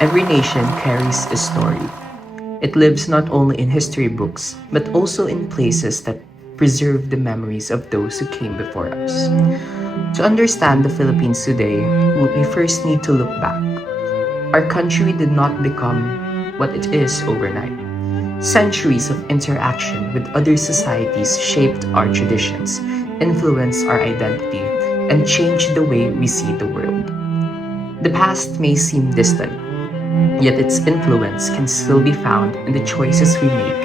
Every nation carries a story. It lives not only in history books, but also in places that preserve the memories of those who came before us. To understand the Philippines today, we first need to look back. Our country did not become what it is overnight. Centuries of interaction with other societies shaped our traditions, influenced our identity, and changed the way we see the world. The past may seem distant, yet its influence can still be found in the choices we make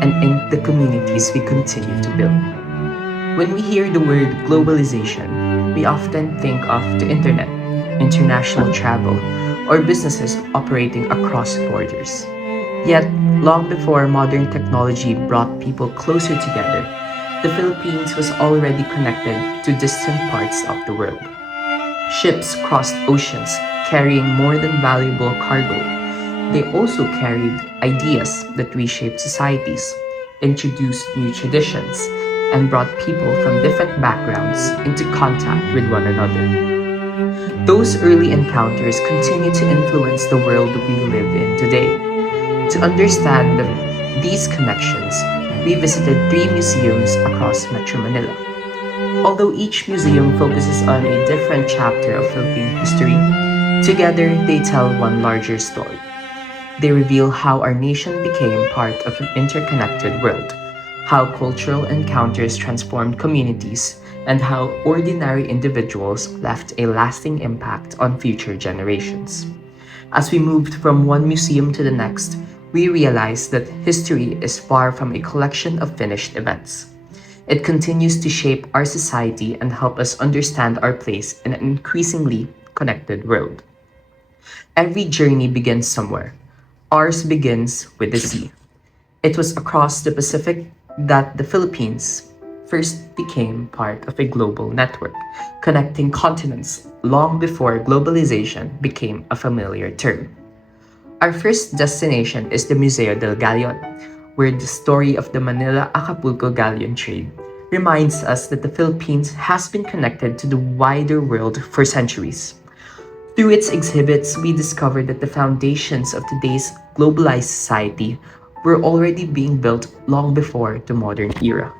and in the communities we continue to build. When we hear the word globalization, we often think of the internet, international travel, or businesses operating across borders. Yet, long before modern technology brought people closer together, the Philippines was already connected to distant parts of the world. Ships crossed oceans carrying more than valuable cargo. They also carried ideas that reshaped societies, introduced new traditions, and brought people from different backgrounds into contact with one another. Those early encounters continue to influence the world we live in today. To understand these connections, we visited three museums across Metro Manila. Although each museum focuses on a different chapter of Philippine history, together they tell one larger story. They reveal how our nation became part of an interconnected world, how cultural encounters transformed communities, and how ordinary individuals left a lasting impact on future generations. As we moved from one museum to the next, we realized that history is far from a collection of finished events. It continues to shape our society and help us understand our place in an increasingly connected world. Every journey begins somewhere. Ours begins with the sea. It was across the Pacific that the Philippines first became part of a global network, connecting continents long before globalization became a familiar term. Our first destination is the Museo del Galion, where the story of the Manila-Acapulco galleon trade reminds us that the Philippines has been connected to the wider world for centuries. Through its exhibits, we discovered that the foundations of today's globalized society were already being built long before the modern era.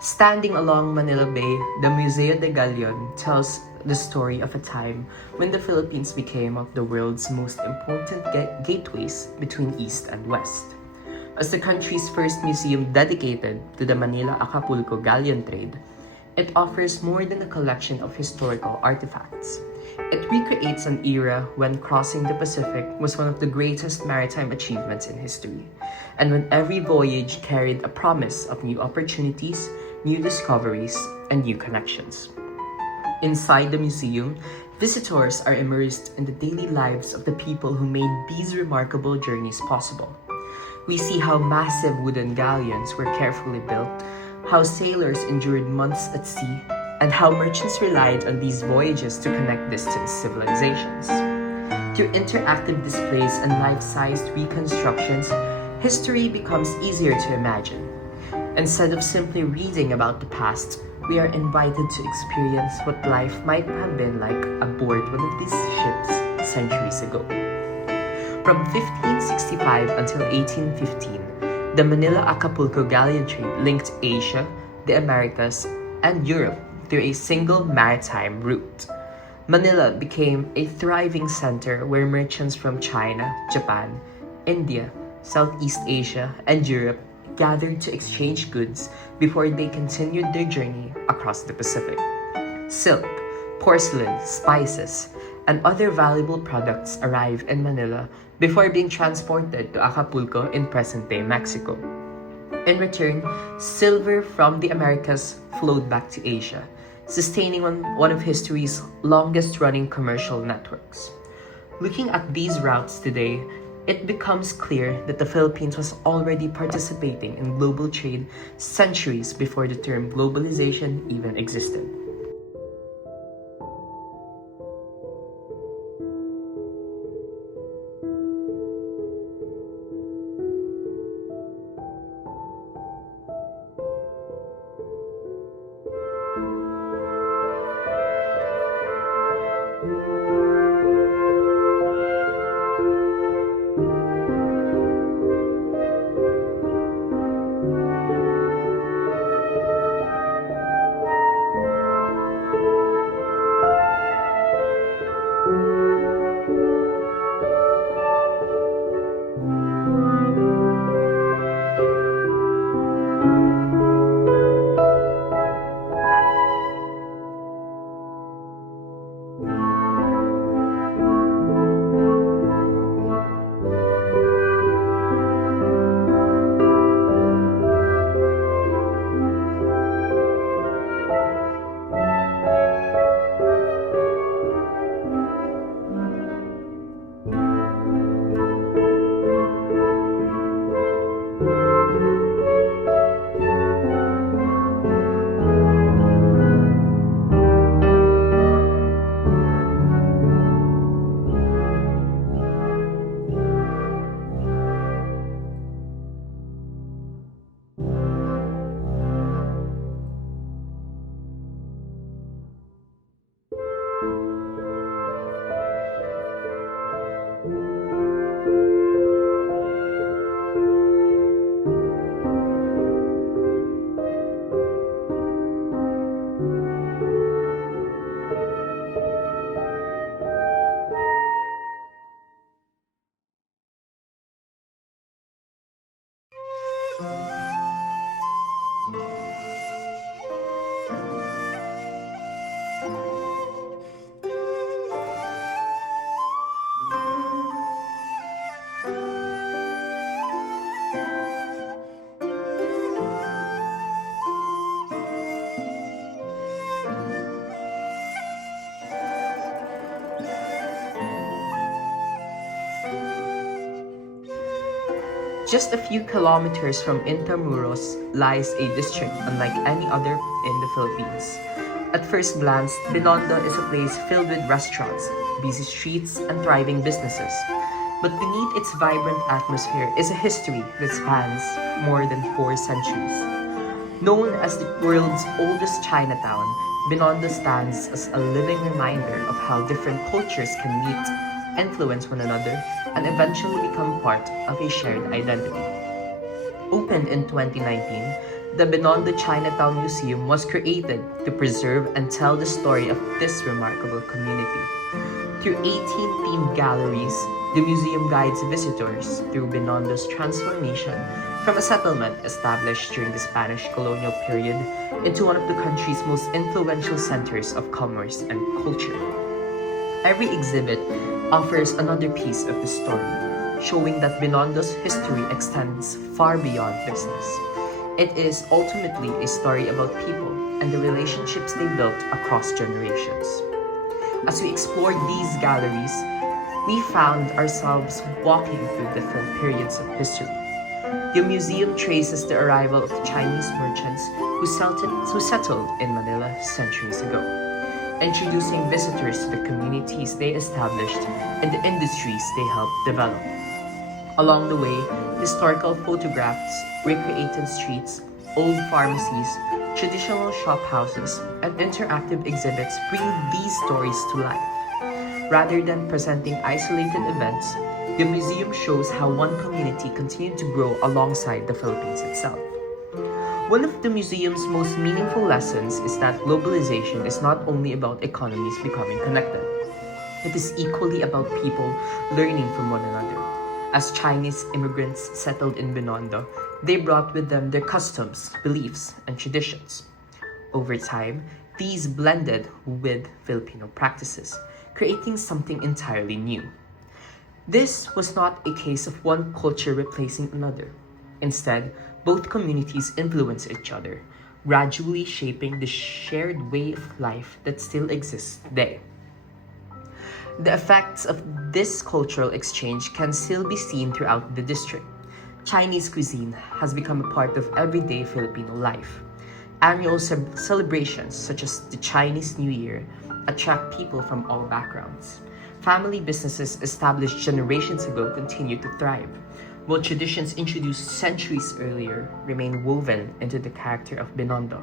Standing along Manila Bay, the Museo de Galion tells the story of a time when the Philippines became one of the world's most important gateways between East and West. As the country's first museum dedicated to the Manila-Acapulco galleon trade, it offers more than a collection of historical artifacts. It recreates an era when crossing the Pacific was one of the greatest maritime achievements in history, and when every voyage carried a promise of new opportunities, new discoveries, and new connections. Inside the museum, visitors are immersed in the daily lives of the people who made these remarkable journeys possible. We see how massive wooden galleons were carefully built, how sailors endured months at sea, and how merchants relied on these voyages to connect distant civilizations. Through interactive displays and life-sized reconstructions, history becomes easier to imagine. Instead of simply reading about the past, we are invited to experience what life might have been like aboard one of these ships centuries ago. From 1565 until 1815, the Manila-Acapulco galleon trade linked Asia, the Americas, and Europe through a single maritime route. Manila became a thriving center where merchants from China, Japan, India, Southeast Asia, and Europe gathered to exchange goods before they continued their journey across the Pacific. Silk, porcelain, spices, and other valuable products arrived in Manila before being transported to Acapulco in present-day Mexico. In return, silver from the Americas flowed back to Asia, sustaining one of history's longest-running commercial networks. Looking at these routes today, it becomes clear that the Philippines was already participating in global trade centuries before the term globalization even existed. Just a few kilometers from Intramuros lies a district unlike any other in the Philippines. At first glance, Binondo is a place filled with restaurants, busy streets, and thriving businesses. But beneath its vibrant atmosphere is a history that spans more than 4 centuries. Known as the world's oldest Chinatown, Binondo stands as a living reminder of how different cultures can meet, influence one another, and eventually become part of a shared identity. Opened in 2019, the Binondo Chinatown Museum was created to preserve and tell the story of this remarkable community. Through 18 themed galleries, the museum guides visitors through Binondo's transformation from a settlement established during the Spanish colonial period into one of the country's most influential centers of commerce and culture. Every exhibit offers another piece of the story, showing that Binondo's history extends far beyond business. It is ultimately a story about people and the relationships they built across generations. As we explored these galleries, we found ourselves walking through different periods of history. The museum traces the arrival of the Chinese merchants who settled in Manila centuries ago, introducing visitors to the communities they established and the industries they helped develop. Along the way, historical photographs recreated streets, old pharmacies, traditional shop houses, and interactive exhibits bring these stories to life. Rather than presenting isolated events, the museum shows how one community continued to grow alongside the Philippines itself. One of the museum's most meaningful lessons is that globalization is not only about economies becoming connected. It is equally about people learning from one another. As Chinese immigrants settled in Binondo, they brought with them their customs, beliefs, and traditions. Over time, these blended with Filipino practices, creating something entirely new. This was not a case of one culture replacing another. Instead, both communities influenced each other, gradually shaping the shared way of life that still exists today. The effects of this cultural exchange can still be seen throughout the district. Chinese cuisine has become a part of everyday Filipino life. Annual celebrations such as the Chinese New Year attract people from all backgrounds. Family businesses established generations ago continue to thrive, while traditions introduced centuries earlier remain woven into the character of Binondo.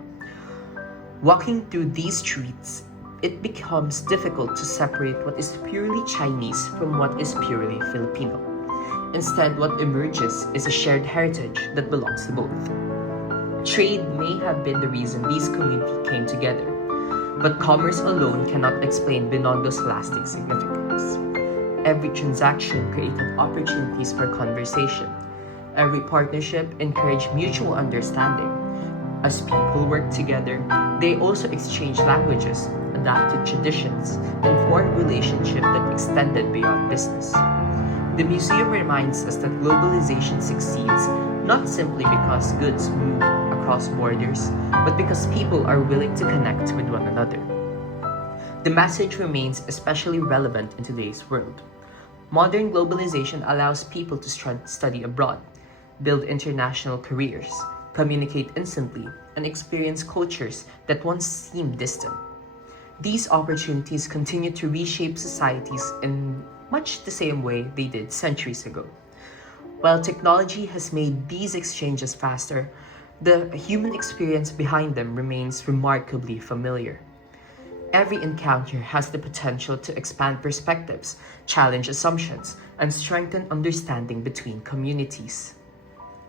Walking through these streets, it becomes difficult to separate what is purely Chinese from what is purely Filipino. Instead, what emerges is a shared heritage that belongs to both. Trade may have been the reason these communities came together, but commerce alone cannot explain Binondo's lasting significance. Every transaction created opportunities for conversation. Every partnership encouraged mutual understanding. As people worked together, they also exchanged languages, adapted traditions, and formed relationships that extended beyond business. The museum reminds us that globalization succeeds not simply because goods move across borders, but because people are willing to connect with one another. The message remains especially relevant in today's world. Modern globalization allows people to study abroad, build international careers, communicate instantly, and experience cultures that once seemed distant. These opportunities continue to reshape societies in much the same way they did centuries ago. While technology has made these exchanges faster, the human experience behind them remains remarkably familiar. Every encounter has the potential to expand perspectives, challenge assumptions, and strengthen understanding between communities.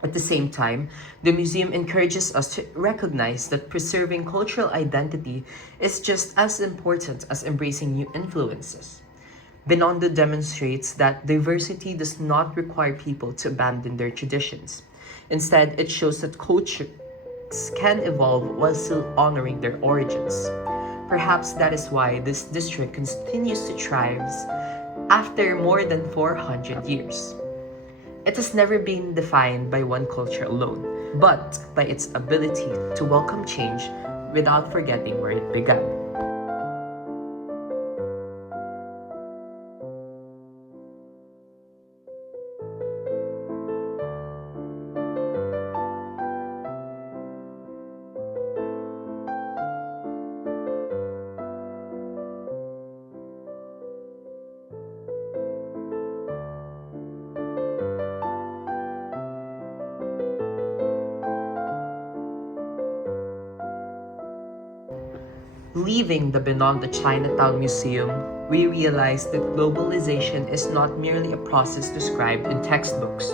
At the same time, the museum encourages us to recognize that preserving cultural identity is just as important as embracing new influences. Binondo demonstrates that diversity does not require people to abandon their traditions. Instead, it shows that cultures can evolve while still honoring their origins. Perhaps that is why this district continues to thrive after more than 400 years. It has never been defined by one culture alone, but by its ability to welcome change without forgetting where it began. leaving the Binondo Chinatown Museum, we realized that globalization is not merely a process described in textbooks.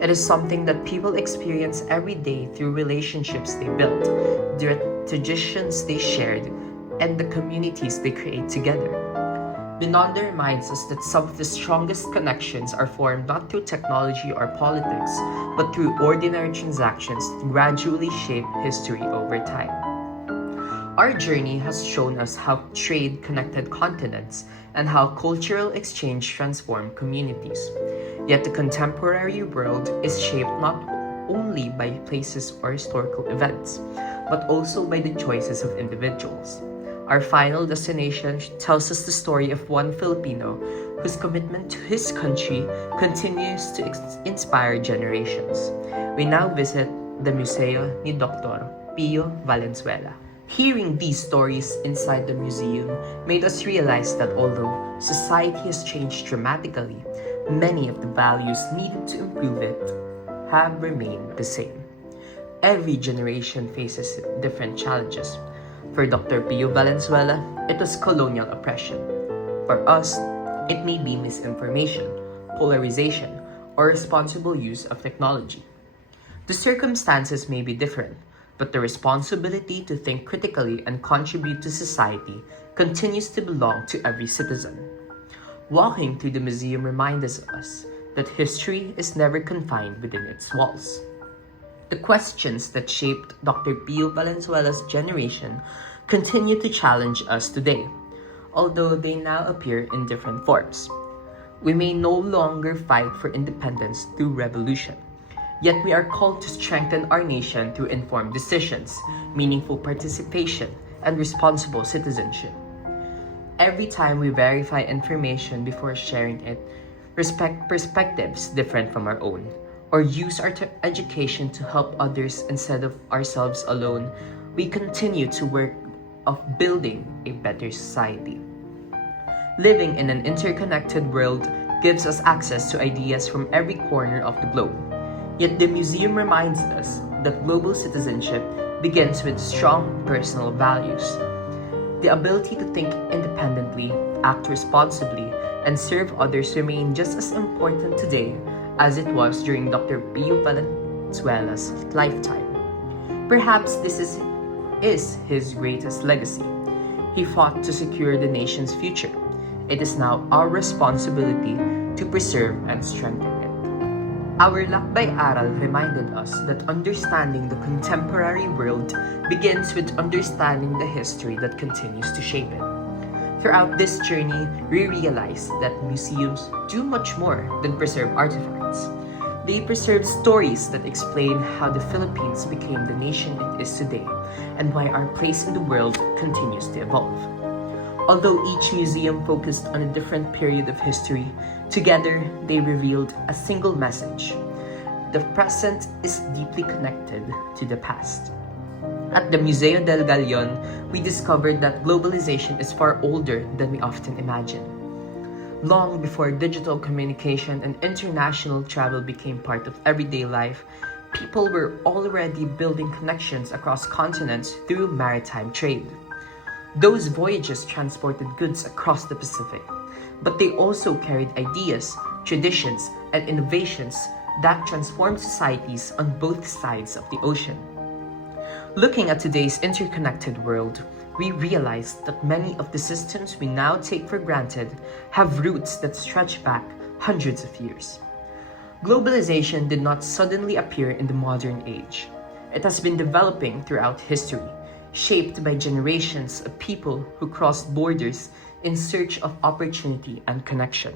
It is something that people experience every day through relationships they built, the traditions they shared, and the communities they create together. Binondo reminds us that some of the strongest connections are formed not through technology or politics, but through ordinary transactions that gradually shape history over time. Our journey has shown us how trade connected continents and how cultural exchange transformed communities. Yet the contemporary world is shaped not only by places or historical events, but also by the choices of individuals. Our final destination tells us the story of one Filipino whose commitment to his country continues to inspire generations. We now visit the Museo ni Dr. Pio Valenzuela. Hearing these stories inside the museum made us realize that although society has changed dramatically, many of the values needed to improve it have remained the same. Every generation faces different challenges. For Dr. Pio Valenzuela, it was colonial oppression. For us, it may be misinformation, polarization, or responsible use of technology. The circumstances may be different, but the responsibility to think critically and contribute to society continues to belong to every citizen. Walking through the museum reminds us that history is never confined within its walls. The questions that shaped Dr. Pio Valenzuela's generation continue to challenge us today, although they now appear in different forms. We may no longer fight for independence through revolution. Yet we are called to strengthen our nation through informed decisions, meaningful participation, and responsible citizenship. Every time we verify information before sharing it, respect perspectives different from our own, or use our education to help others instead of ourselves alone, we continue to work of building a better society. Living in an interconnected world gives us access to ideas from every corner of the globe. Yet the museum reminds us that global citizenship begins with strong personal values. The ability to think independently, act responsibly, and serve others remain just as important today as it was during Dr. Pio Valenzuela's lifetime. Perhaps this is his greatest legacy. He fought to secure the nation's future. It is now our responsibility to preserve and strengthen it. Our Lakbay Aral reminded us that understanding the contemporary world begins with understanding the history that continues to shape it. Throughout this journey, we realized that museums do much more than preserve artifacts. They preserve stories that explain how the Philippines became the nation it is today and why our place in the world continues to evolve. Although each museum focused on a different period of history, together they revealed a single message. The present is deeply connected to the past. At the Museo del Galion, we discovered that globalization is far older than we often imagine. Long before digital communication and international travel became part of everyday life, people were already building connections across continents through maritime trade. Those voyages transported goods across the Pacific, but they also carried ideas, traditions, and innovations that transformed societies on both sides of the ocean. Looking at today's interconnected world, we realize that many of the systems we now take for granted have roots that stretch back hundreds of years. Globalization did not suddenly appear in the modern age. It has been developing throughout history, shaped by generations of people who crossed borders in search of opportunity and connection.